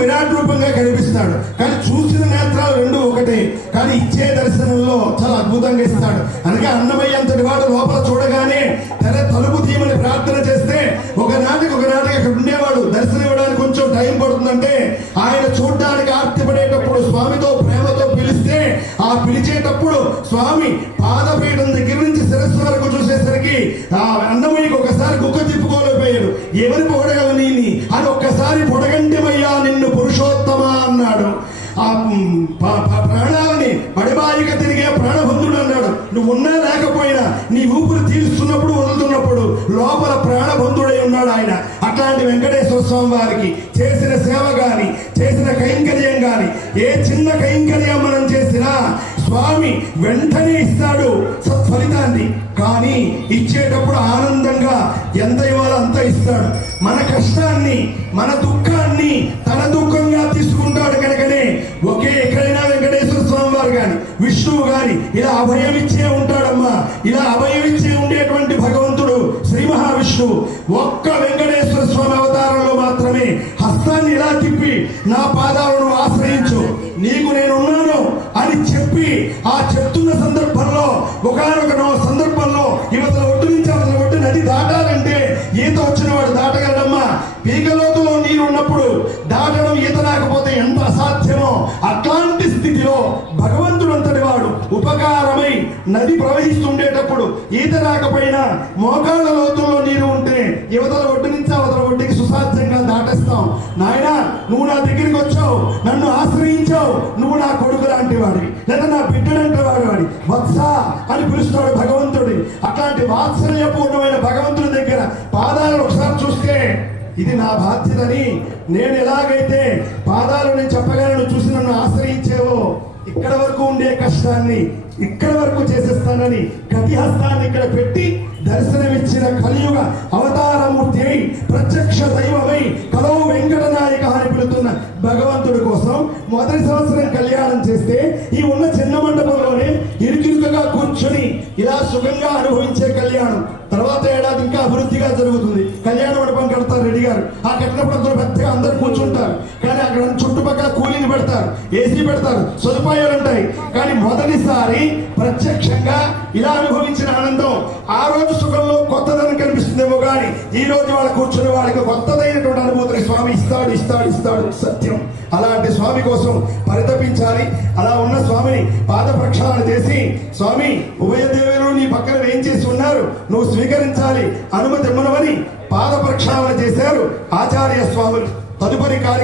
విరాట్ రూపంగా కనిపిస్తాడు, కానీ చూసిన నేత్రాలు రెండు ఒకటే, కానీ ఇచ్చే దర్శనంలో చాలా అద్భుతంగా ఇస్తాడు. అందుకే అన్నమయ్య అంతటి వాడు లోపల చూడగానే తలుపు తీయమని ప్రార్థన చేస్తే ఒకనాటికి అక్కడ ఉండేవాడు. దర్శనం ఇవ్వడానికి కొంచెం టైం పడుతుందంటే ఆయన చూడడానికి ఆర్తిపడేటప్పుడు స్వామితో ప్రేమతో పిలిస్తే ఆ పిలిచేటప్పుడు స్వామి పాదపీఠం దగ్గర నుంచి శిరస్సు వరకు చూసేసరికి ఆ అన్నమయ్యకి ఒకసారి గుక్క తిప్పుకోలేకపోయాడు. ఎవరి పొగడగల నీని అని ఒక్కసారి పొడగంటిమయ్యా నిన్ను పురుషోత్తమ అన్నాడు. ఆ ప్రాణాలని పడిబాయిగా తిరిగే ప్రాణబంధుడు అన్నాడు. నువ్వు ఉన్నా లేకపోయినా నీ ఊపిరి తీరుస్తున్నప్పుడు వదులుతున్నప్పుడు లోపల ప్రాణబంధుడై ఉన్నాడు ఆయన. అట్లాంటి వెంకటేశ్వర స్వామి వారికి చేసిన సేవ గాని చేసిన కైంకర్యం గాని ఏ చిన్న కైంకర్యం మనం చేసినా స్వామి వెంటనే ఇస్తాడు సత్ఫలితాన్ని. కానీ ఇచ్చేటప్పుడు ఆనందంగా ఎంత ఇవ్వాలో అంత ఇస్తాడు. మన కష్టాన్ని మన దుఃఖాన్ని తన దుఃఖంగా తీసుకుంటాడు. కనుకనే ఒకే ఎక్కడైనా వెంకటేశ్వర స్వామి వారు గాని విష్ణువు గాని ఇలా అభయమిచ్చే ఉంటాడమ్మా. ఇలా అభయమిచ్చే ఉండేటువంటి భగవంతుడు శ్రీ మహావిష్ణువు ఒక్క వెంకటేశ్వర స్వామి అవతారంలో మాత్రమే హస్తాన్ని ఇలా తిప్పి నా పాదాలను ఆశ్రయించు నీకు నేనున్నాను అని చెప్పి ఆ చెప్తున్న సందర్భంలో ఒకనొక సందర్భంలో యువతల ఒడ్డు నుంచి అవతల ఒడ్డు నది దాటాలంటే ఈత వచ్చిన వాడు దాటగలడమ్మా. పీకలోతులో నీరు ఉన్నప్పుడు దాటడం ఈత రాకపోతే ఎంత అసాధ్యమో అట్లాంటి స్థితిలో భగవంతుడు అంతటి వాడు ఉపకారమై నది ప్రవహిస్తుండేటప్పుడు ఈత రాకపోయినా మోకాళ్ళ లోతుల్లో నీరు ఉంటే యువతల ఒడ్డు నుంచి అవతల ఒడ్డుకి సుసాధ్యంగా దాటేస్తాం. నాయన నువ్వు నా దగ్గరికి వచ్చావు, నన్ను ఆశ్రయించావు, నువ్వు నా కొడుకు లాంటి వాడివి లేదా నా బిడ్డడంటే వాడి వత్స అని పిలుస్తాడు భగవంతుడి. అట్లాంటి వాత్సల్యపూర్ణమైన భగవంతుడి దగ్గర పాదాలను ఒకసారి చూస్తే ఇది నా బాధ్యతని నేను ఎలాగైతే పాదాలు నేను చెప్పగలను చూసి నన్ను ఆశ్రయించేవో ఇక్కడ వరకు ఉండే కష్టాన్ని ఇక్కడ వరకు చేసేస్తానని కటిహస్తాన్ని ఇక్కడ పెట్టి దర్శనమిచ్చిన కలియుగ అవతారమూర్తి అయి ప్రత్యక్ష దైవమై కలో వెంకటనాయక అని పిలుతున్న భగవంతుడి కోసం మొదటి సంవత్సరం కళ్యాణం చేస్తే ఈ ఉన్న చిన్న మండపంలోనే ఇరుకిరుకగా కూర్చొని ఇలా సుఖంగా అనుభవించే కళ్యాణం తర్వాత ఏడాది ఇంకా అభివృద్ధిగా జరుగుతుంది. కళ్యాణ మండపం కడతారు రెడ్డి గారు. ఆ కట్టినప్పుడు అందరూ పెద్దగా అందరు కూర్చుంటారు, కానీ అక్కడ చుట్టుపక్కల కూలీని పెడతారు, ఏసీ పెడతారు, సదుపాయాలు ఉంటాయి. కానీ మొదటిసారి ప్రత్యక్షంగా ఇలా అనుభవించిన ఆనందం ఆ రోజు సుఖంలో కొత్తదనం కనిపిస్తుందేమో కానీ ఈ రోజు వాళ్ళు కూర్చుని వాళ్ళకి కొత్తదైనటువంటి అనుభూతిని స్వామి ఇస్తాడు ఇస్తాడు ఇస్తాడు సత్యం. అలాంటి స్వామి కోసం పరితపించాలి. అలా ఉన్న స్వామిని పాద ప్రక్షాళన చేసి స్వామి ఉభయ దేవులు నీ పక్కన వేయించేసి ఉన్నారు, నువ్వు స్వీకరించాలి అనుమతి ఇమ్మనమని పాద ప్రక్షాళన చేశారు ఆచార్య స్వాములు. తదుపరి కార్యక్రమం